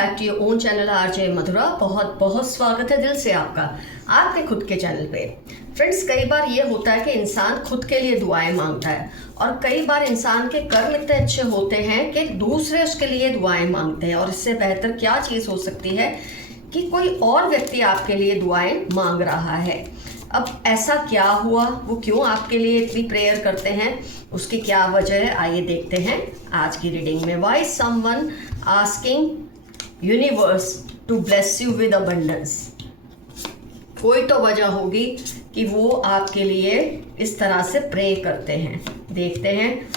Back to your own channel RJ Madhura. बहुत बहुत स्वागत है दिल से आपका आपके खुद के चैनल पे। फ्रेंड्स, कई बार ये होता है कि इंसान खुद के लिए दुआएं मांगता है और कई बार इंसान के कर्म इतने अच्छे होते हैं कि दूसरे उसके लिए दुआएं मांगते हैं। और इससे बेहतर क्या चीज़ हो सकती है कि कोई और व्यक्ति आपके लिए दुआएं मांग रहा है। अब ऐसा क्या हुआ, वो क्यों आपके लिए इतनी प्रेयर करते हैं, उसकी क्या वजह है, आइए देखते हैं आज की रीडिंग में। Why someone asking universe to bless you with abundance. कोई तो वजह होगी कि वो आपके लिए इस तरह से प्रे करते हैं। देखते हैं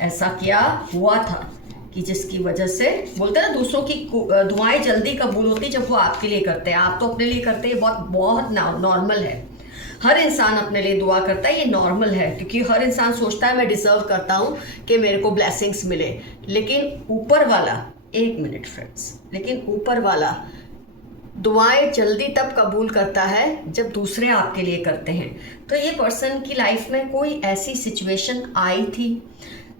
ऐसा क्या हुआ था कि जिसकी वजह से बोलते हैं ना, दूसरों की दुआएं जल्दी कबूल होती जब वो आपके लिए करते हैं। आप तो अपने लिए करते हैं, बहुत बहुत नॉर्मल है। हर इंसान अपने लिए दुआ करता है, ये नॉर्मल है, क्योंकि हर इंसान सोचता है मैं डिजर्व करता हूँ कि मेरे को ब्लेसिंग्स मिले। लेकिन ऊपर वाला, एक मिनट फ्रेंड्स, लेकिन ऊपर वाला दुआएं जल्दी तब कबूल करता है जब दूसरे आपके लिए करते हैं। तो ये पर्सन की लाइफ में कोई ऐसी सिचुएशन आई थी,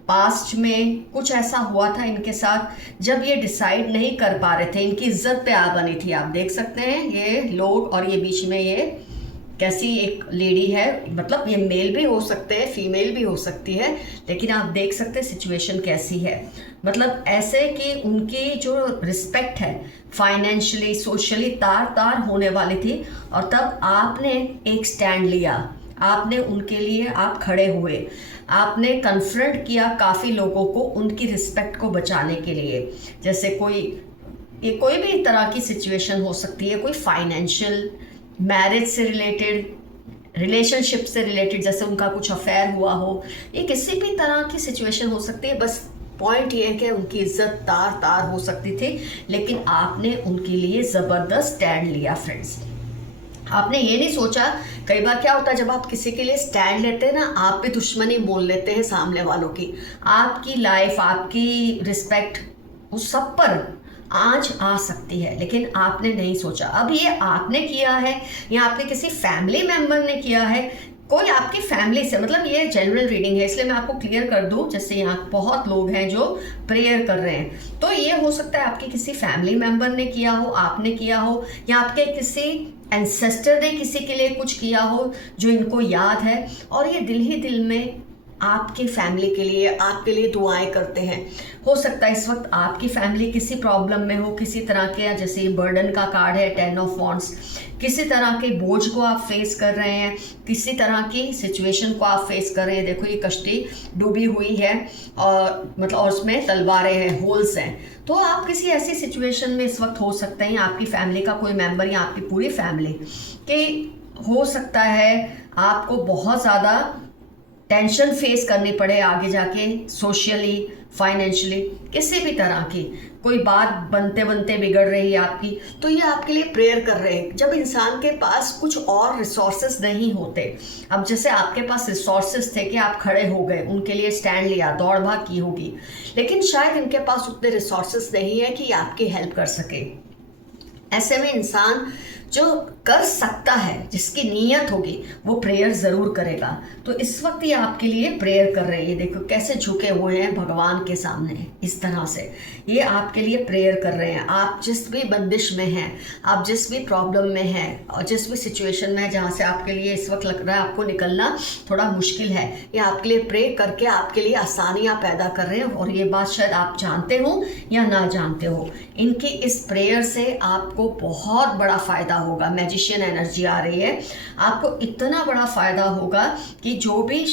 पास्ट में कुछ ऐसा हुआ था इनके साथ जब ये डिसाइड नहीं कर पा रहे थे, इनकी इज्जत पे आ बनी थी। आप देख सकते हैं ये लोग, और ये बीच में ये कैसी एक लेडी है, मतलब ये मेल भी हो सकते हैं, फीमेल भी हो सकती है, लेकिन आप देख सकते हैं सिचुएशन कैसी है। मतलब ऐसे कि उनकी जो रिस्पेक्ट है फाइनेंशियली सोशली तार तार होने वाली थी, और तब आपने एक स्टैंड लिया, आपने उनके लिए आप खड़े हुए, आपने कन्फ्रंट किया काफ़ी लोगों को उनकी रिस्पेक्ट को बचाने के लिए। जैसे ये कोई भी तरह की सिचुएशन हो सकती है, कोई फाइनेंशियल, मैरिज से रिलेटेड, रिलेशनशिप से रिलेटेड, जैसे उनका कुछ अफेयर हुआ हो, ये किसी भी तरह की सिचुएशन हो सकती है। बस पॉइंट ये है कि उनकी इज्जत तार तार हो सकती थी, लेकिन आपने उनके लिए ज़बरदस्त स्टैंड लिया। फ्रेंड्स, आपने ये नहीं सोचा, कई बार क्या होता है जब आप किसी के लिए स्टैंड लेते हैं ना, आप भी दुश्मनी मोल लेते हैं सामने वालों की, आपकी लाइफ, आपकी रिस्पेक्ट, उस सब पर आँच आ सकती है। लेकिन आपने नहीं सोचा। अब ये आपने किया है या आपके किसी फैमिली मेम्बर ने किया है, कोई आपकी फैमिली से, मतलब ये जनरल रीडिंग है इसलिए मैं आपको क्लियर कर दूं। जैसे यहाँ बहुत लोग हैं जो प्रेयर कर रहे हैं, तो ये हो सकता है आपके किसी फैमिली मेम्बर ने किया हो, आपने किया हो, या आपके किसी एंसेस्टर ने किसी के लिए कुछ किया हो जो इनको याद है, और ये दिल ही दिल में आपकी फैमिली के लिए, आपके लिए दुआएं करते हैं। हो सकता है इस वक्त आपकी फैमिली किसी प्रॉब्लम में हो, किसी तरह के, जैसे ये बर्डन का कार्ड है, 10 ऑफ वॉन्ड्स, किसी तरह के बोझ को आप फेस कर रहे हैं, किसी तरह की सिचुएशन को आप फेस कर रहे हैं। देखो ये कश्ती डूबी हुई है और मतलब और उसमें तलवारें हैं, होल्स हैं। तो आप किसी ऐसी सिचुएशन में इस वक्त हो सकते हैं, आपकी फैमिली का कोई मेंबर या आपकी पूरी फैमिली कि हो सकता है आपको बहुत ज़्यादा टेंशन फेस करनी पड़े आगे जाके, सोशली, फाइनेंशियली, किसी भी तरह की कोई बात बनते बनते बिगड़ रही है आपकी, तो ये आपके लिए प्रेयर कर रहे हैं। जब इंसान के पास कुछ और रिसोर्सेज नहीं होते, अब जैसे आपके पास रिसोर्सेज थे कि आप खड़े हो गए, उनके लिए स्टैंड लिया, दौड़ भाग की होगी, लेकिन शायद इनके पास उतने रिसोर्सेज नहीं है कि आपकी हेल्प कर सके। ऐसे में इंसान जो कर सकता है, जिसकी नीयत होगी, वो प्रेयर ज़रूर करेगा। तो इस वक्त ये आपके लिए प्रेयर कर रहे हैं। देखो कैसे झुके हुए हैं भगवान के सामने, इस तरह से ये आपके लिए प्रेयर कर रहे हैं। आप जिस भी बंदिश में हैं, आप जिस भी प्रॉब्लम में हैं और जिस भी सिचुएशन में है जहाँ से आपके लिए इस वक्त लग रहा है आपको निकलना थोड़ा मुश्किल है, ये आपके लिए प्रे करके आपके लिए आसानियाँ पैदा कर रहे हैं। और ये बात शायद आप जानते हो या ना जानते हो, इनकी इस प्रेयर से आपको बहुत बड़ा फ़ायदा होगा। मैजिशियन एनर्जी आ रही है, आपको इतना बड़ा फ़ायदा होगा कि जो भी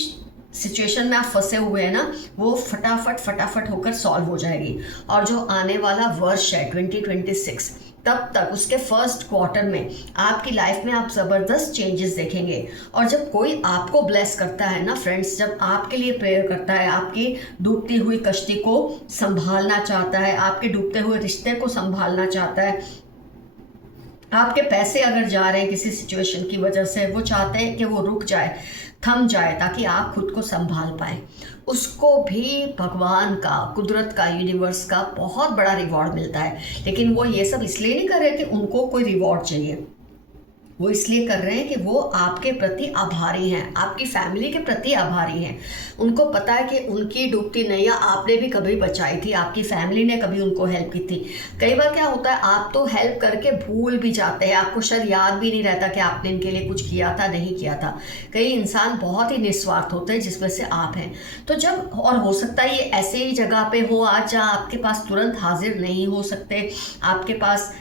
सिचुएशन में आप फंसे हुए हैं ना, वो फटाफट होकर सॉल्व हो जाएगी। और जो आने वाला वर्ष है 2026, तब तक उसके फर्स्ट क्वार्टर में आपकी लाइफ में आप ज़बरदस्त चेंजेस देखेंगे। और जब कोई आपको ब्लेस करता है ना फ्रेंड्स, जब आपके लिए प्रेयर करता है, आपकी डूबती हुई कश्ती को संभालना चाहता है, आपके डूबते हुए रिश्ते को संभालना चाहता है, आपके पैसे अगर जा रहे हैं किसी सिचुएशन की वजह से, वो चाहते हैं कि वो रुक जाए, थम जाए, ताकि आप खुद को संभाल पाएँ, उसको भी भगवान का, कुदरत का, यूनिवर्स का बहुत बड़ा रिवॉर्ड मिलता है। लेकिन वो ये सब इसलिए नहीं कर रहे कि उनको कोई रिवॉर्ड चाहिए, वो इसलिए कर रहे हैं कि वो आपके प्रति आभारी हैं, आपकी फैमिली के प्रति आभारी हैं। उनको पता है कि उनकी डूबती नैया आपने भी कभी बचाई थी, आपकी फैमिली ने कभी उनको हेल्प की थी। कई बार क्या होता है, आप तो हेल्प करके भूल भी जाते हैं, आपको शायद याद भी नहीं रहता कि आपने इनके लिए कुछ किया था, नहीं किया था। कई इंसान बहुत ही निस्वार्थ होते हैं, जिसमें से आप हैं। तो जब, और हो सकता है ये ऐसे ही जगह पे हो आज जहाँ आपके पास तुरंत हाजिर नहीं हो सकते, आपके पास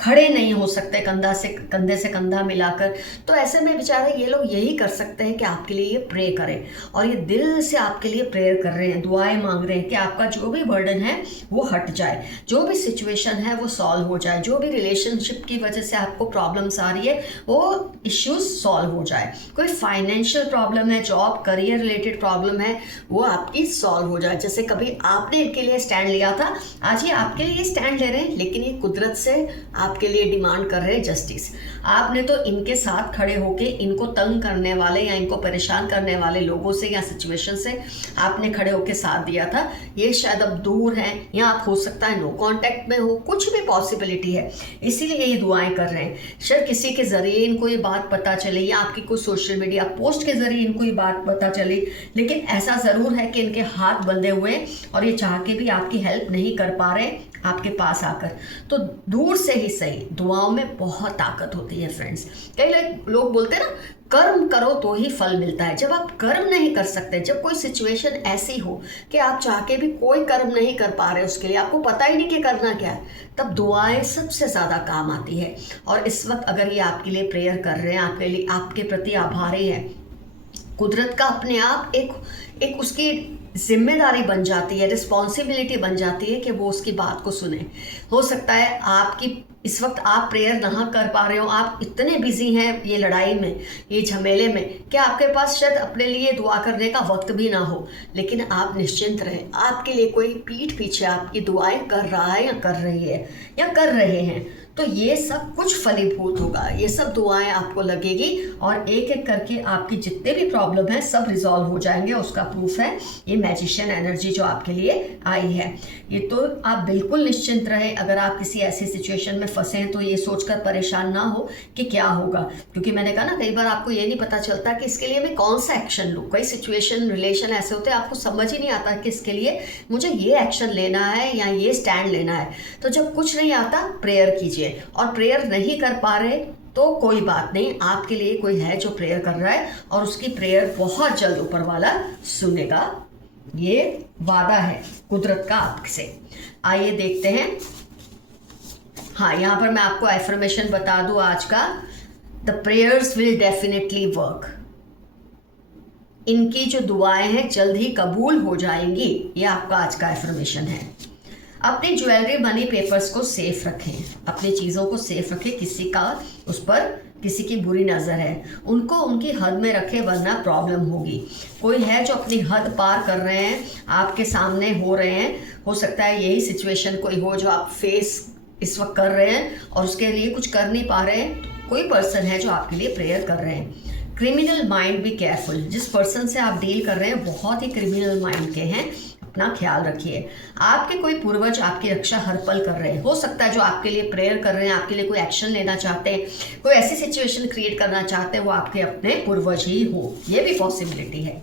खड़े नहीं हो सकते कंधे से कंधा मिलाकर, तो ऐसे में बेचारे ये लोग यही कर सकते हैं कि आपके लिए ये प्रे करें, और ये दिल से आपके लिए प्रेयर कर रहे हैं, दुआएं मांग रहे हैं कि आपका जो भी बर्डन है वो हट जाए, जो भी सिचुएशन है वो सॉल्व हो जाए, जो भी रिलेशनशिप की वजह से आपको प्रॉब्लम्स आ रही है वो इश्यूज सॉल्व हो जाए। कोई फाइनेंशियल प्रॉब्लम है, जॉब करियर रिलेटेड प्रॉब्लम है, वो आपकी सॉल्व हो जाए। जैसे कभी आपने इनके लिए स्टैंड लिया था, आज ये आपके लिए स्टैंड ले रहे हैं, लेकिन ये कुदरत से आपके लिए डिमांड कर रहे हैं जस्टिस। आपने तो इनके साथ खड़े होके इनको तंग करने वाले या इनको परेशान करने वाले लोगों से या सिचुएशन से आपने खड़े होके साथ दिया था। ये शायद अब दूर हैं, या आप हो सकता है नो कांटेक्ट में हो, कुछ भी पॉसिबिलिटी है, इसीलिए ये दुआएं कर रहे हैं। शायद किसी के जरिए इनको ये बात पता चले, या आपकी कोई सोशल मीडिया पोस्ट के जरिए इनको ये बात पता चली, लेकिन ऐसा ज़रूर है कि इनके हाथ बंधे हुए हैं और ये चाह के भी आपकी हेल्प नहीं कर पा रहे आपके पास आकर। तो दूर से ही सही, दुआओं में बहुत ताकत होती है फ्रेंड्स। कई लोग बोलते हैं ना, कर्म करो तो ही फल मिलता है। जब आप कर्म नहीं कर सकते, जब कोई सिचुएशन ऐसी हो कि आप चाह के भी कोई कर्म नहीं कर पा रहे, उसके लिए आपको पता ही नहीं कि करना क्या है, तब दुआएं सबसे ज़्यादा काम आती है। और इस वक्त अगर ये आपके लिए प्रेयर कर रहे हैं, आपके लिए, आपके प्रति आभारी है, कुदरत का अपने आप एक उसकी जिम्मेदारी बन जाती है, रिस्पॉन्सिबिलिटी बन जाती है कि वो उसकी बात को सुने। हो सकता है आपकी इस वक्त आप प्रेयर ना कर पा रहे हो, आप इतने बिजी हैं ये लड़ाई में, ये झमेले में, कि आपके पास शायद अपने लिए दुआ करने का वक्त भी ना हो, लेकिन आप निश्चिंत रहें, आपके लिए कोई पीठ पीछे आपकी दुआएं कर रहा है या कर रही है या कर रहे हैं। तो ये सब कुछ फलीभूत होगा, ये सब दुआएं आपको लगेगी और एक एक करके आपकी जितने भी प्रॉब्लम है सब रिजॉल्व हो जाएंगे। उसका प्रूफ है ये मैजिशियन एनर्जी जो आपके लिए आई है। ये तो आप बिल्कुल निश्चिंत रहें। अगर आप किसी ऐसी सिचुएशन में फंसे हैं तो ये सोचकर परेशान ना हो कि क्या होगा, क्योंकि मैंने कहा ना, कई बार आपको ये नहीं पता चलता कि इसके लिए मैं कौन सा एक्शन लूँ। कई सिचुएशन रिलेशन ऐसे होते हैं आपको समझ ही नहीं आता कि इसके लिए मुझे ये एक्शन लेना है या ये स्टैंड लेना है। तो जब कुछ नहीं आता, प्रेयर कीजिए, और प्रेयर नहीं कर पा रहे तो कोई बात नहीं, आपके लिए कोई है जो प्रेयर कर रहा है और उसकी प्रेयर बहुत जल्द ऊपर वाला सुनेगा। ये वादा है कुदरत का आपसे। आइए देखते हैं। हाँ, यहाँ पर मैं आपको एफर्मेशन बता दूं आज का, the prayers will definitely work. इनकी जो दुआएं हैं जल्द ही कबूल हो जाएंगी। ये आपका आज का एफर्मेशन है। अपनी ज्वेलरी, मनी, पेपर्स को सेफ रखें, अपनी चीज़ों को सेफ रखें। किसी का उस पर किसी की बुरी नज़र है, उनको उनकी हद में रखें, वरना प्रॉब्लम होगी। कोई है जो अपनी हद पार कर रहे हैं, आपके सामने हो रहे हैं। हो सकता है यही सिचुएशन कोई हो जो आप फेस इस वक्त कर रहे हैं और उसके लिए कुछ कर नहीं पा रहे हैं। कोई पर्सन है जो आपके लिए प्रेयर कर रहे हैं। Criminal mind, be careful. जिस पर्सन से आप डील कर रहे हैं बहुत ही क्रिमिनल माइंड के हैं, अपना ख्याल रखिए। आपके कोई पूर्वज आपकी रक्षा हर पल कर रहे हैं। हो सकता है जो आपके लिए प्रेयर कर रहे हैं, आपके लिए कोई एक्शन लेना चाहते हैं, कोई ऐसी सिचुएशन क्रिएट करना चाहते हैं, वो आपके अपने पूर्वज ही हो, ये भी पॉसिबिलिटी है।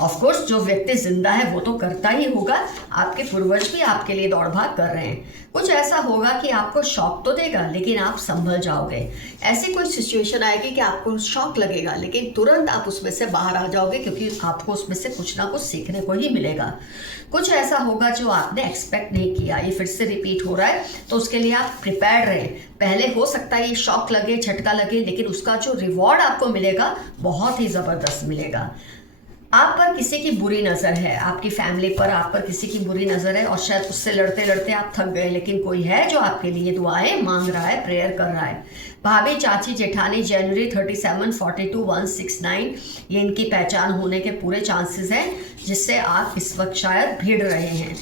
ऑफ कोर्स जो व्यक्ति जिंदा है वो तो करता ही होगा, आपके पूर्वज भी आपके लिए दौड़ भाग कर रहे हैं। कुछ ऐसा होगा कि आपको शॉक तो देगा, लेकिन आप संभल जाओगे। ऐसी कोई सिचुएशन आएगी कि आपको शॉक लगेगा, लेकिन तुरंत आप उसमें से बाहर आ जाओगे, क्योंकि आपको उसमें से कुछ ना कुछ सीखने को ही मिलेगा। कुछ ऐसा होगा जो आपने एक्सपेक्ट नहीं किया, ये फिर से रिपीट हो रहा है, तो उसके लिए आप प्रिपेयर्ड रहें। पहले हो सकता है ये शॉक लगे, झटका लगे, लेकिन उसका जो रिवॉर्ड आपको मिलेगा बहुत ही ज़बरदस्त मिलेगा। आप पर किसी की बुरी नज़र है, आपकी फैमिली पर आप पर किसी की बुरी नज़र है, और शायद उससे लड़ते लड़ते आप थक गए, लेकिन कोई है जो आपके लिए दुआएं मांग रहा है, प्रेयर कर रहा है। भाभी, चाची, जेठानी, जनवरी 37, 42, 169, ये इनकी पहचान होने के पूरे चांसेस हैं, जिससे आप इस वक्त शायद भिड़ रहे हैं।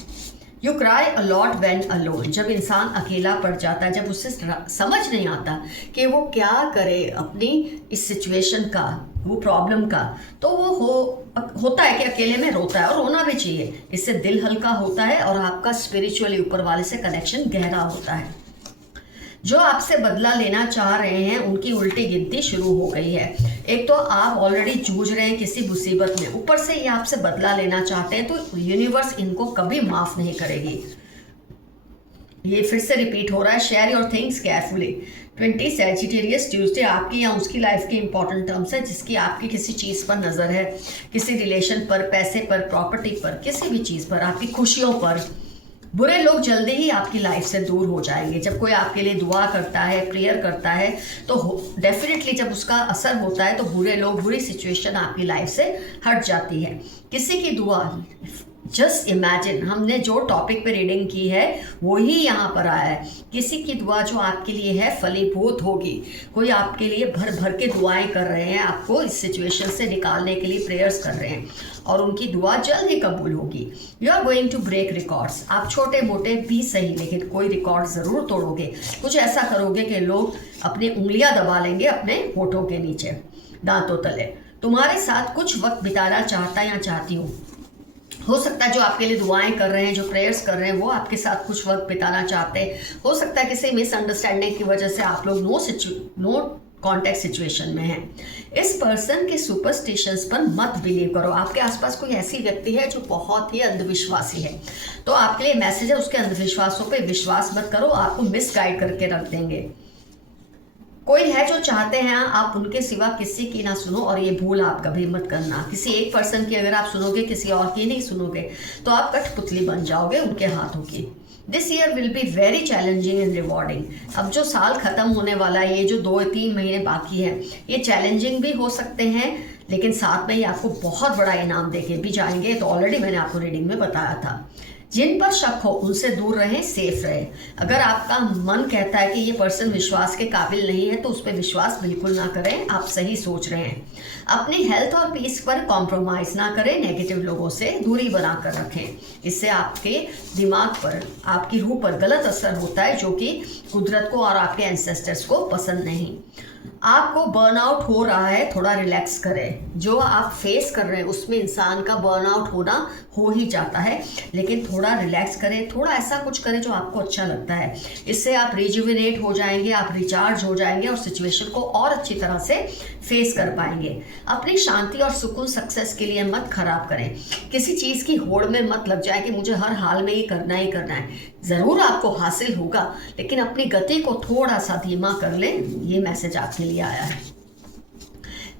You cry a lot when alone. जब इंसान अकेला पड़ जाता है, जब उसे समझ नहीं आता कि वो क्या करे अपनी इस सिचुएशन का, वो प्रॉब्लम का, तो वो होता है कि अकेले में रोता है, और रोना भी चाहिए। इससे दिल हल्का होता है और आपका स्पिरिचुअली ऊपर वाले से कनेक्शन गहरा होता है। जो आपसे बदला लेना चाह रहे हैं उनकी उल्टी गिनती शुरू हो गई है। एक तो आप ऑलरेडी जूझ रहे हैं किसी मुसीबत में, ऊपर से ये आपसे बदला लेना चाहते हैं, तो यूनिवर्स इनको कभी माफ नहीं करेगी। ये फिर से रिपीट हो रहा है, share your things carefully. 20 Sagittarius Tuesday आपकी या उसकी लाइफ के इंपॉर्टेंट टर्म्स है, जिसकी आपकी किसी चीज़ पर नज़र है, किसी रिलेशन पर, पैसे पर, प्रॉपर्टी पर, किसी भी चीज़ पर, आपकी खुशियों पर। बुरे लोग जल्दी ही आपकी लाइफ से दूर हो जाएंगे। जब कोई आपके लिए दुआ करता है, प्रेयर करता है, तो डेफिनेटली जब उसका असर होता है तो बुरे लोग, बुरी सिचुएशन आपकी लाइफ से हट जाती है। किसी की दुआ, जस्ट इमेजिन, हमने जो टॉपिक पे रीडिंग की है वही यहाँ पर आया है। किसी की दुआ जो आपके लिए है फलीभूत होगी। कोई आपके लिए भर भर के दुआएं कर रहे हैं, आपको इस सिचुएशन से निकालने के लिए प्रेयर्स कर रहे हैं, और उनकी दुआ जल्द ही कबूल होगी। You are going to break records. आप छोटे मोटे भी सही, लेकिन कोई रिकॉर्ड ज़रूर तोड़ोगे। कुछ ऐसा करोगे कि लोग अपनी उंगलियां दबा लेंगे अपने होठों के नीचे, दांतों तले। तुम्हारे साथ कुछ वक्त बिताना चाहता या चाहती हूँ। हो सकता है जो आपके लिए दुआएं कर रहे हैं, जो प्रेयर्स कर रहे हैं, वो आपके साथ कुछ वक्त बिताना चाहते हैं। हो सकता है किसी मिसअंडरस्टैंडिंग की वजह से आप लोग नो कॉन्टैक्ट सिचुएशन में हैं। इस पर्सन के सुपरस्टिशंस पर मत बिलीव करो। आपके आसपास कोई ऐसी व्यक्ति है जो बहुत ही अंधविश्वासी है, तो आपके लिए मैसेज है, उसके अंधविश्वासों पे विश्वास मत करो, आपको मिसगाइड करके रख देंगे। कोई है जो चाहते हैं आप उनके सिवा किसी की ना सुनो, और ये भूल आप कभी मत करना। किसी एक पर्सन की अगर आप सुनोगे, किसी और की नहीं सुनोगे, तो आप कठपुतली बन जाओगे उनके हाथों की। This year will be very challenging and rewarding. अब जो साल खत्म होने वाला है, ये जो 2-3 महीने बाकी है, ये चैलेंजिंग भी हो सकते हैं, लेकिन साथ में ही आपको बहुत बड़ा इनाम देके भी जाएंगे। तो ऑलरेडी मैंने आपको रीडिंग में बताया था। जिन पर शक हो उनसे दूर रहें, सेफ रहें। अगर आपका मन कहता है कि ये पर्सन विश्वास के काबिल नहीं है, तो उस पर विश्वास बिल्कुल ना करें, आप सही सोच रहे हैं। अपनी हेल्थ और पीस पर कॉम्प्रोमाइज़ ना करें, नेगेटिव लोगों से दूरी बनाकर रखें। इससे आपके दिमाग पर, आपकी रूह पर गलत असर होता है, जो कि कुदरत को और आपके एंसेस्टर्स को पसंद नहीं। आपको बर्नआउट हो रहा है, थोड़ा रिलैक्स करें। जो आप फेस कर रहे हैं उसमें इंसान का बर्नआउट होना हो ही जाता है, लेकिन थोड़ा रिलैक्स करें, थोड़ा ऐसा कुछ करें जो आपको अच्छा लगता है। इससे आप रिजुविनेट हो जाएंगे, आप रिचार्ज हो जाएंगे और सिचुएशन को और अच्छी तरह से फेस कर पाएंगे। अपनी शांति और सुकून सक्सेस के लिए मत खराब करें। किसी चीज़ की होड़ में मत लग जाए कि मुझे हर हाल में ये करना ही करना है। ज़रूर आपको हासिल होगा, लेकिन अपनी गति को थोड़ा सा धीमा कर लें। ये मैसेज आपके लिए आया है।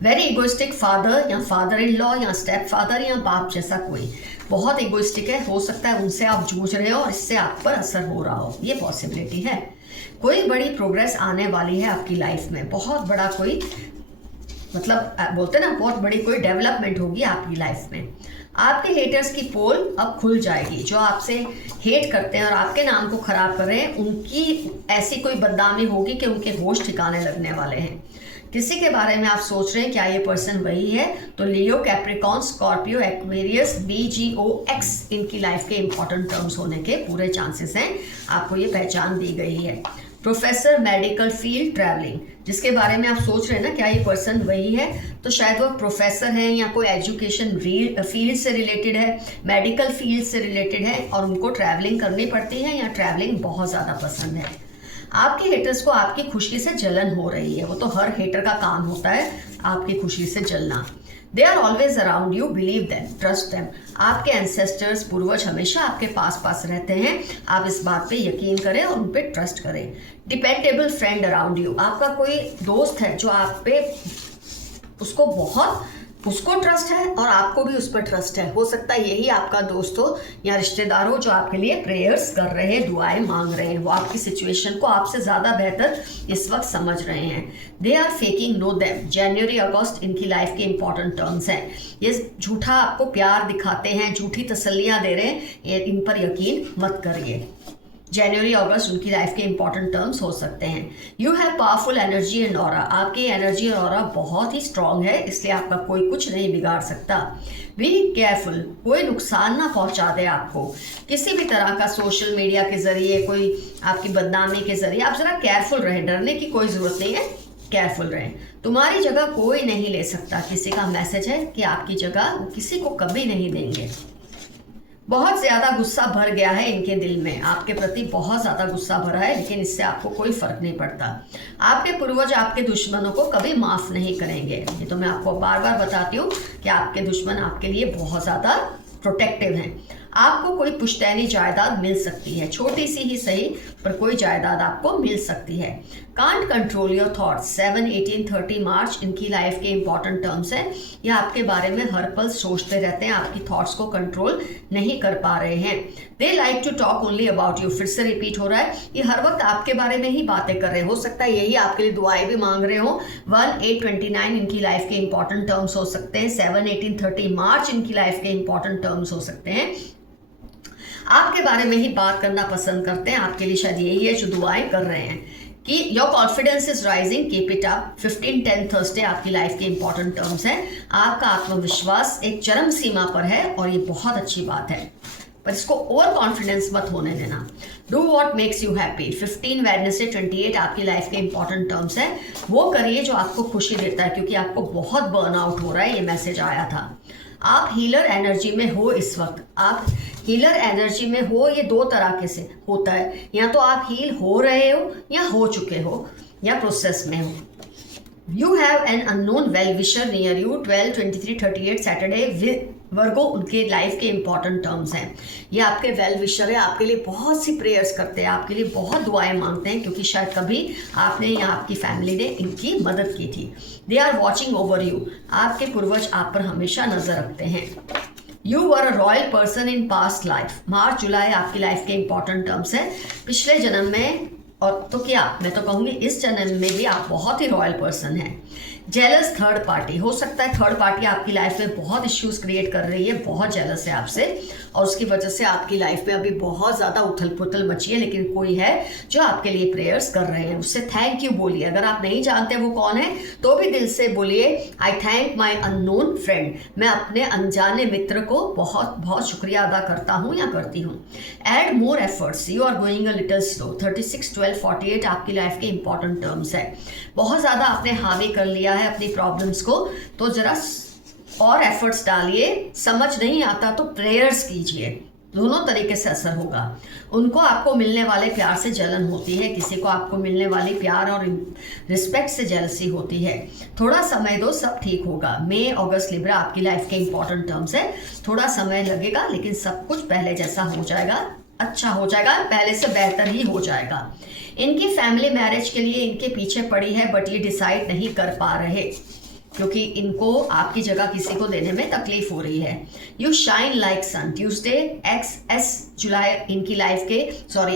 वेरी इगोइस्टिक फादर या फादर इन लॉ या स्टेप फादर या बाप जैसा कोई बहुत इगोइस्टिक है, हो सकता है उनसे आप जूझ रहे हो और इससे आप पर असर हो रहा हो, ये पॉसिबिलिटी है। कोई बड़ी प्रोग्रेस आने वाली है आपकी लाइफ में, बहुत बड़ा कोई, मतलब बोलते ना, बहुत बड़ी कोई डेवलपमेंट होगी आपकी लाइफ में। आपके हेटर्स की पोल अब खुल जाएगी। जो आपसे हेट करते हैं और आपके नाम को खराब कर रहे हैं, उनकी ऐसी कोई बदनामी होगी कि उनके होश ठिकाने लगने वाले हैं। किसी के बारे में आप सोच रहे हैं क्या ये पर्सन वही है, तो लियो, कैप्रिकॉन, स्कॉर्पियो, एक्वेरियस, BGOX इनकी लाइफ के इंपॉर्टेंट टर्म्स होने के पूरे चांसेस हैं। आपको ये पहचान दी गई है। प्रोफेसर, मेडिकल फील्ड, ट्रैवलिंग, जिसके बारे में आप सोच रहे हैं ना क्या ये पर्सन वही है, तो शायद वो प्रोफेसर हैं या कोई एजुकेशन फील्ड से रिलेटेड है, मेडिकल फील्ड से रिलेटेड है, और उनको ट्रैवलिंग करनी पड़ती है या ट्रैवलिंग बहुत ज़्यादा पसंद है। आपके हेटर्स को आपकी खुशी से जलन हो रही है, वो तो हर हेटर का काम होता है आपकी खुशी से जलना। They are always around you, believe them, trust them. आपके एंसेस्टर्स, पूर्वज हमेशा आपके पास रहते हैं, आप इस बात पे यकीन करें और उन पे ट्रस्ट करें। डिपेंडेबल फ्रेंड अराउंड यू, आपका कोई दोस्त है जो आप पे, उसको ट्रस्ट है और आपको भी उस पर ट्रस्ट है। हो सकता है यही आपका दोस्त हो या रिश्तेदार हो जो आपके लिए प्रेयर्स कर रहे हैं, दुआएं मांग रहे हैं। वो आपकी सिचुएशन को आपसे ज़्यादा बेहतर इस वक्त समझ रहे हैं। They are faking, know them. जनवरी अगस्त इनकी लाइफ के इंपॉर्टेंट टर्म्स हैं। ये झूठा आपको प्यार दिखाते हैं, झूठी तसल्लियाँ दे रहे हैं, इन पर यकीन मत करिए। जनवरी अगस्त उनकी लाइफ के इंपॉर्टेंट टर्म्स हो सकते हैं। You have powerful energy and aura, आपकी एनर्जी और ऑरा बहुत ही स्ट्रांग है, इसलिए आपका कोई कुछ नहीं बिगाड़ सकता। बी केयरफुल, कोई नुकसान ना पहुंचा दे आपको किसी भी तरह का, सोशल मीडिया के जरिए, कोई आपकी बदनामी के जरिए। आप ज़रा केयरफुल रहें, डरने की कोई ज़रूरत नहीं है, केयरफुल रहें। तुम्हारी जगह कोई नहीं ले सकता, किसी का मैसेज है कि आपकी जगह किसी को कभी नहीं देंगे। बहुत ज़्यादा गुस्सा भर गया है इनके दिल में, आपके प्रति बहुत ज़्यादा गुस्सा भरा है, लेकिन इससे आपको कोई फर्क नहीं पड़ता। आपके पूर्वज आपके दुश्मनों को कभी माफ़ नहीं करेंगे। ये तो मैं आपको बार बार बताती हूँ कि आपके दुश्मन आपके लिए बहुत ज़्यादा प्रोटेक्टिव हैं। आपको कोई पुश्तैनी जायदाद मिल सकती है, छोटी सी ही सही पर कोई जायदाद आपको मिल सकती है। कांट कंट्रोल योर थॉट्स 7, 18, 30 मार्च इनकी लाइफ के इंपॉर्टेंट टर्म्स हैं। ये आपके बारे में हर पल सोचते रहते हैं, आपकी थॉट्स को कंट्रोल नहीं कर पा रहे हैं। They like to talk only about you, फिर से रिपीट हो रहा है, ये हर वक्त आपके बारे में ही बातें कर रहे हैं। हो सकता है यही आपके लिए दुआएं भी मांग रहे हो। 1, 8, 29 इनकी लाइफ के इंपॉर्टेंट टर्म्स हो सकते हैं। 7, 18, 30 मार्च इनकी लाइफ के इंपॉर्टेंट टर्म्स हो सकते हैं। आपके बारे में ही बात करना पसंद करते हैं, आपके लिए शायद यही है जो दुआएं कर रहे हैं कि your confidence is rising, keep it up. 15, 10 Thursday आपकी लाइफ के इंपॉर्टेंट टर्म्स हैं। आपका आत्मविश्वास एक चरम सीमा पर है और ये बहुत अच्छी बात है, पर इसको ओवर कॉन्फिडेंस मत होने देना। Do what makes you happy. 15 Wednesday 28 आपकी लाइफ के इंपॉर्टेंट टर्म्स हैं। वो करिए जो आपको खुशी देता है, क्योंकि आपको बहुत बर्नआउट हो रहा है, ये मैसेज आया था। आप हीलर एनर्जी में हो इस वक्त, आप हीलर एनर्जी में हो। ये दो तरह के से होता है, या तो आप हील हो रहे हो या हो चुके हो या प्रोसेस में हो। You have an unknown well wisher near you. 12, 23, 38 Saturday Virgo उनके लाइफ के इंपॉर्टेंट टर्म्स हैं। ये आपके वेल विशर है, आपके लिए बहुत सी प्रेयर्स करते हैं, आपके लिए बहुत दुआएं मांगते हैं, क्योंकि शायद कभी आपने या आपकी फैमिली ने इनकी मदद की थी। They are watching over you, आपके पूर्वज आप पर हमेशा नजर रखते हैं। You were a royal person in past life. March जुलाई आपकी लाइफ के इंपॉर्टेंट टर्म्स हैं। पिछले जन्म में, और तो क्या मैं तो कहूँगी इस जन्म में भी आप बहुत ही रॉयल पर्सन हैं। जेलस थर्ड पार्टी, हो सकता है थर्ड पार्टी आपकी लाइफ में बहुत इश्यूज क्रिएट कर रही है, बहुत जेलस है आपसे, और उसकी वजह से आपकी लाइफ में अभी बहुत ज़्यादा उथल पुथल मची है। लेकिन कोई है जो आपके लिए प्रेयर्स कर रहे हैं, उससे थैंक यू बोलिए। अगर आप नहीं जानते वो कौन है तो भी दिल से बोलिए, आई थैंक माई अननोन फ्रेंड। मैं अपने अनजाने मित्र को बहुत बहुत शुक्रिया अदा करता हूँ या करती हूँ। Add more efforts, you are going a little slow. 36, 12, 48 आपकी लाइफ के इंपॉर्टेंट टर्म्स है। बहुत ज़्यादा आपने हावी कर लिया है अपनी प्रॉब्लम्स को, तो जरा और एफर्ट्स डालिए। समझ नहीं आता तो प्रेयर्स कीजिए, दोनों तरीके से असर होगा। उनको आपको मिलने वाले प्यार से जलन होती है, किसी को आपको मिलने वाली प्यार और रिस्पेक्ट से जेलसी होती है। थोड़ा समय दो, सब ठीक होगा। मई, अगस्त, लिब्रा आपकी लाइफ के इंपॉर्टेंट टर्म्स है। थोड़ा समय लगेगा, लेकिन सब कुछ पहले जैसा हो जाएगा, अच्छा हो जाएगा, पहले से बेहतर ही हो जाएगा। इनकी फैमिली मैरिज के लिए इनके पीछे पड़ी है, बट ये डिसाइड नहीं कर पा रहे, क्योंकि इनको आपकी जगह किसी को देने में तकलीफ हो रही है। You shine like sun. Tuesday, XS जुलाई इनकी लाइफ के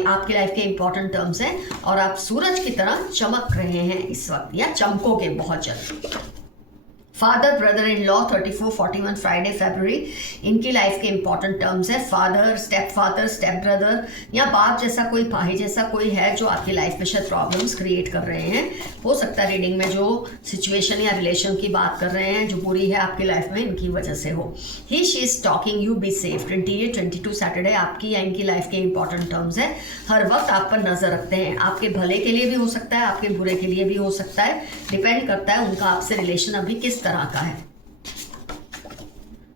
आपकी लाइफ के इंपॉर्टेंट टर्म्स हैं, और आप सूरज की तरह चमक रहे हैं इस वक्त, या चमकोगे बहुत जल्द। Father, brother in law 34, 41 Friday फरवरी इनकी लाइफ के इंपॉर्टेंट टर्म्स है। फादर, स्टेप ब्रदर, या बाप जैसा कोई, भाई जैसा कोई है जो आपकी लाइफ में शायद प्रॉब्लम्स क्रिएट कर रहे हैं। हो सकता है रीडिंग में जो सिचुएशन या रिलेशन की बात कर रहे हैं जो बुरी है आपकी लाइफ में, इनकी वजह से हो। He she is talking you, be safe. 28, 22 Saturday आपकी या इनकी लाइफ के इंपॉर्टेंट टर्म्स है। हर वक्त आप पर नजर रखते हैं, आपके भले के लिए भी हो सकता है, आपके बुरे के लिए भी हो सकता है, डिपेंड करता है उनका आपसे रिलेशन अभी किस तरह का है।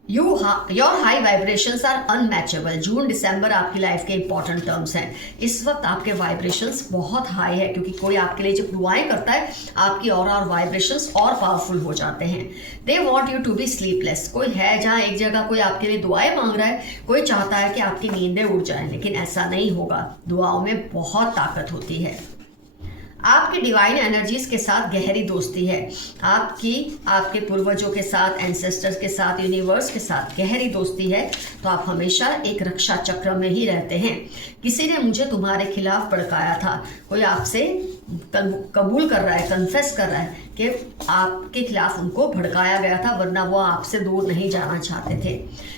Your high vibrations are unmatchable. June, दिसंबर आपकी लाइफ के इंपॉर्टेंट टर्म्स हैं। इस वक्त आपके वाइब्रेशंस बहुत हाई है, क्योंकि कोई आपके लिए जब दुआएं करता है आपकी और वाइब्रेशंस और पावरफुल हो जाते हैं। They want you to be sleepless. कोई है जहाँ एक जगह कोई आपके लिए दुआएं मांग रहा है, कोई चाहता है कि आपकी नींदें उड़ जाएं, लेकिन ऐसा नहीं होगा। दुआओं में बहुत ताकत होती है। आपकी डिवाइन एनर्जीज के साथ गहरी दोस्ती है। आपके पूर्वजों के साथ, एंसेस्टर्स के साथ, यूनिवर्स के साथ गहरी दोस्ती है, तो आप हमेशा एक रक्षा चक्र में ही रहते हैं। किसी ने मुझे तुम्हारे खिलाफ भड़काया था, कोई आपसे कबूल कर रहा है, कन्फेस कर रहा है कि आपके खिलाफ उनको भड़काया गया था, वरना वो आपसे दूर नहीं जाना चाहते थे।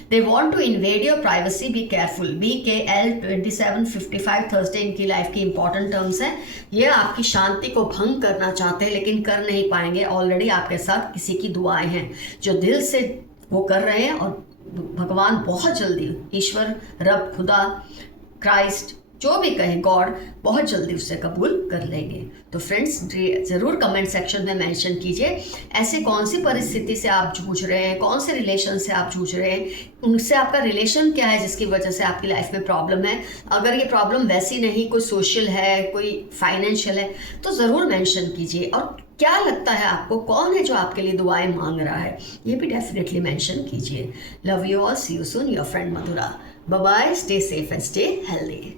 They want to invade your privacy, be careful. BKL 2755 Thursday इनकी लाइफ की इंपॉर्टेंट टर्म्स हैं। ये आपकी शांति को भंग करना चाहते हैं, लेकिन कर नहीं पाएंगे। ऑलरेडी आपके साथ किसी की दुआएं हैं जो दिल से वो कर रहे हैं, और भगवान बहुत जल्दी, ईश्वर, रब, खुदा, क्राइस्ट, जो भी कहे गॉड बहुत जल्दी उससे कबूल कर लेंगे। तो फ्रेंड्स ज़रूर कमेंट सेक्शन में मेंशन कीजिए ऐसे कौन सी परिस्थिति से आप जूझ रहे हैं, कौन से रिलेशन से आप जूझ रहे हैं, उनसे आपका रिलेशन क्या है जिसकी वजह से आपकी लाइफ में प्रॉब्लम है। अगर ये प्रॉब्लम वैसी नहीं, कोई सोशल है, कोई फाइनेंशियल है, तो ज़रूर मेंशन कीजिए। और क्या लगता है आपको, कौन है जो आपके लिए दुआएं मांग रहा है, ये भी डेफिनेटली मेंशन कीजिए। Love you all, see you soon, your friend Madhura. Bye bye, stay safe and stay healthy.